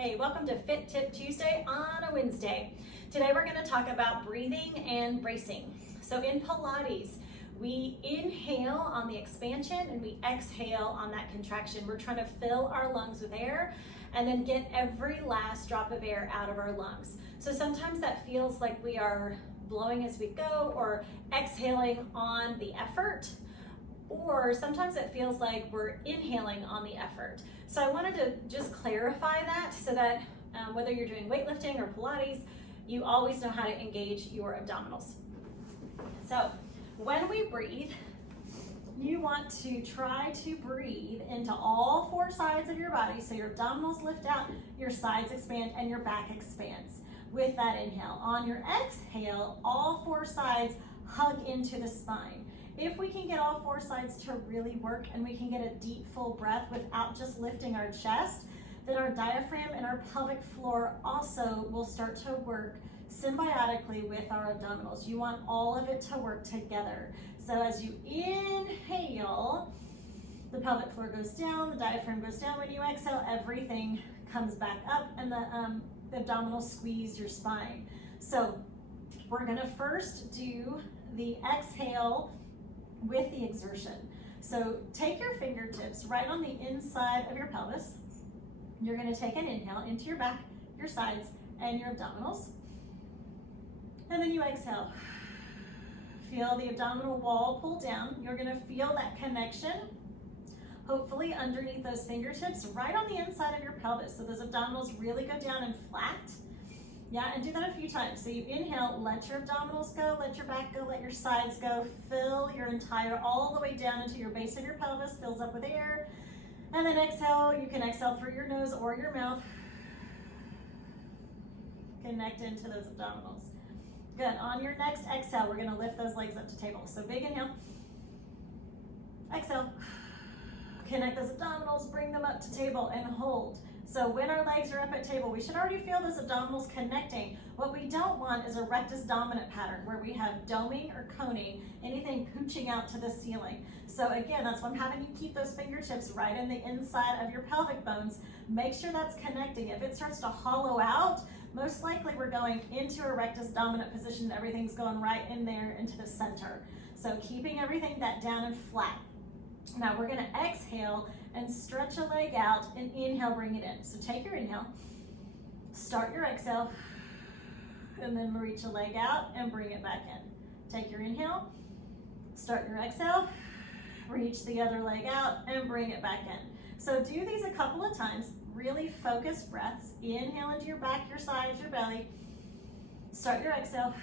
Hey, welcome to Fit Tip Tuesday on a Wednesday. Today we're going to talk about breathing and bracing. So in Pilates, we inhale on the expansion and we exhale on that contraction. We're trying to fill our lungs with air and then get every last drop of air out of our lungs. So sometimes that feels like we are blowing as we go or exhaling on the effort, or sometimes it feels like we're inhaling on the effort. So I wanted to just clarify that so that whether you're doing weightlifting or Pilates, you always know how to engage your abdominals. So when we breathe, you want to try to breathe into all four sides of your body. So your abdominals lift out, your sides expand, and your back expands with that inhale. On your exhale, all four sides hug into the spine. If we can get all four sides to really work and we can get a deep, full breath without just lifting our chest, then our diaphragm and our pelvic floor also will start to work symbiotically with our abdominals. You want all of it to work together. So as you inhale, the pelvic floor goes down, the diaphragm goes down. When you exhale, everything comes back up and the abdominals squeeze your spine. So we're gonna first do the exhale with the exertion. So take your fingertips right on the inside of your pelvis. You're going to take an inhale into your back, your sides, and your abdominals. And then you exhale. Feel the abdominal wall pull down. You're going to feel that connection, hopefully underneath those fingertips, right on the inside of your pelvis. So those abdominals really go down and flat. Yeah, and do that a few times. So you inhale, let your abdominals go, let your back go, let your sides go. Fill your entire, all the way down into your base of your pelvis, fills up with air. And then exhale, you can exhale through your nose or your mouth. Connect into those abdominals. Good, on your next exhale, we're gonna lift those legs up to table. So big inhale, exhale. Connect those abdominals, bring them up to table and hold. So when our legs are up at table, we should already feel those abdominals connecting. What we don't want is a rectus dominant pattern where we have doming or coning, anything pooching out to the ceiling. So again, that's why I'm having you keep those fingertips right in the inside of your pelvic bones. Make sure that's connecting. If it starts to hollow out, most likely we're going into a rectus dominant position. Everything's going right in there into the center. So keeping everything that down and flat. Now we're gonna exhale and stretch a leg out and inhale, bring it in. So take your inhale, start your exhale, and then reach a leg out and bring it back in. Take your inhale, start your exhale, reach the other leg out and bring it back in. So do these a couple of times, really focused breaths. Inhale into your back, your sides, your belly. Start your exhale,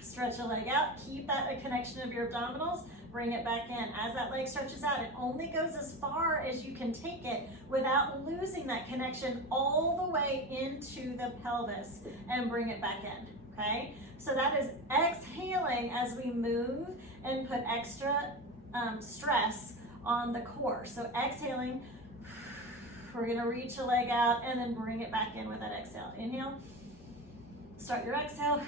stretch a leg out, keep that a connection of your abdominals. Bring it back in. As that leg stretches out, it only goes as far as you can take it without losing that connection all the way into the pelvis, and bring it back in, okay? So that is exhaling as we move and put extra stress on the core. So exhaling, we're gonna reach a leg out and then bring it back in with that exhale. Inhale, start your exhale.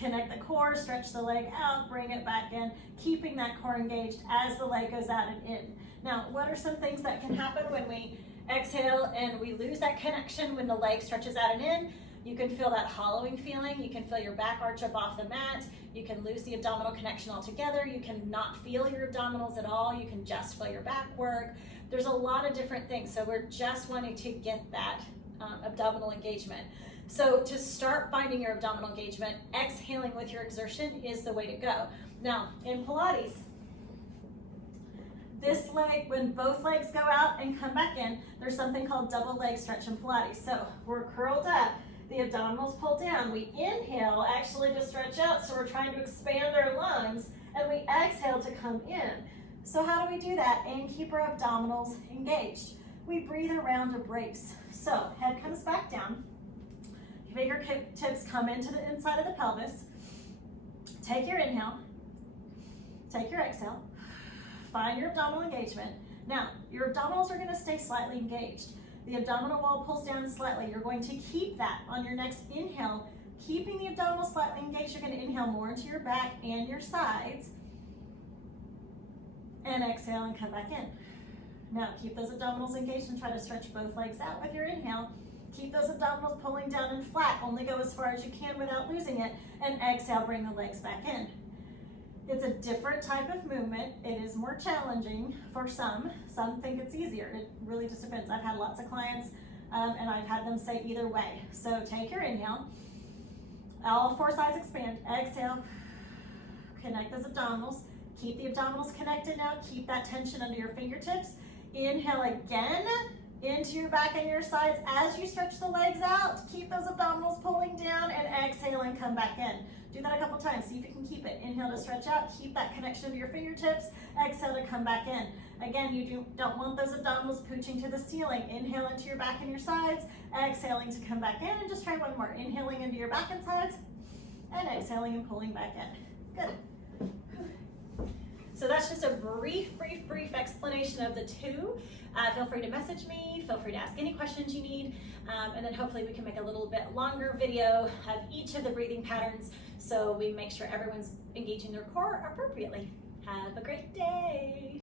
Connect the core, stretch the leg out, bring it back in, keeping that core engaged as the leg goes out and in. Now, what are some things that can happen when we exhale and we lose that connection when the leg stretches out and in? You can feel that hollowing feeling. You can feel your back arch up off the mat. You can lose the abdominal connection altogether. You can not feel your abdominals at all. You can just feel your back work. There's a lot of different things. So we're just wanting to get that abdominal engagement. So to start finding your abdominal engagement, exhaling with your exertion is the way to go. Now, in Pilates, this leg, when both legs go out and come back in, there's something called double leg stretch in Pilates. So we're curled up, the abdominals pull down. We inhale actually to stretch out, so we're trying to expand our lungs, and we exhale to come in. So how do we do that and keep our abdominals engaged? We breathe around a brace. So head comes back down. Fingertips come into the inside of the pelvis. Take your inhale, take your exhale, find your abdominal engagement. Now, your abdominals are gonna stay slightly engaged. The abdominal wall pulls down slightly. You're going to keep that on your next inhale. Keeping the abdominals slightly engaged, you're gonna inhale more into your back and your sides, and exhale and come back in. Now keep those abdominals engaged and try to stretch both legs out with your inhale. Keep those abdominals pulling down and flat. Only go as far as you can without losing it. And exhale, bring the legs back in. It's a different type of movement. It is more challenging for some. Some think it's easier. It really just depends. I've had lots of clients and I've had them say either way. So take your inhale. All four sides expand. Exhale. Connect those abdominals. Keep the abdominals connected now. Keep that tension under your fingertips. Inhale again into your back and your sides. As you stretch the legs out, keep those abdominals pulling down and exhale and come back in. Do that a couple times. See if you can keep it. Inhale to stretch out. Keep that connection to your fingertips. Exhale to come back in. Again, you don't want those abdominals pooching to the ceiling. Inhale into your back and your sides. Exhaling to come back in. And just try one more. Inhaling into your back and sides. And exhaling and pulling back in. Good. So that's just a brief explanation of the two. Feel free to message me, feel free to ask any questions you need, and then hopefully we can make a little bit longer video of each of the breathing patterns so we make sure everyone's engaging their core appropriately. Have a great day.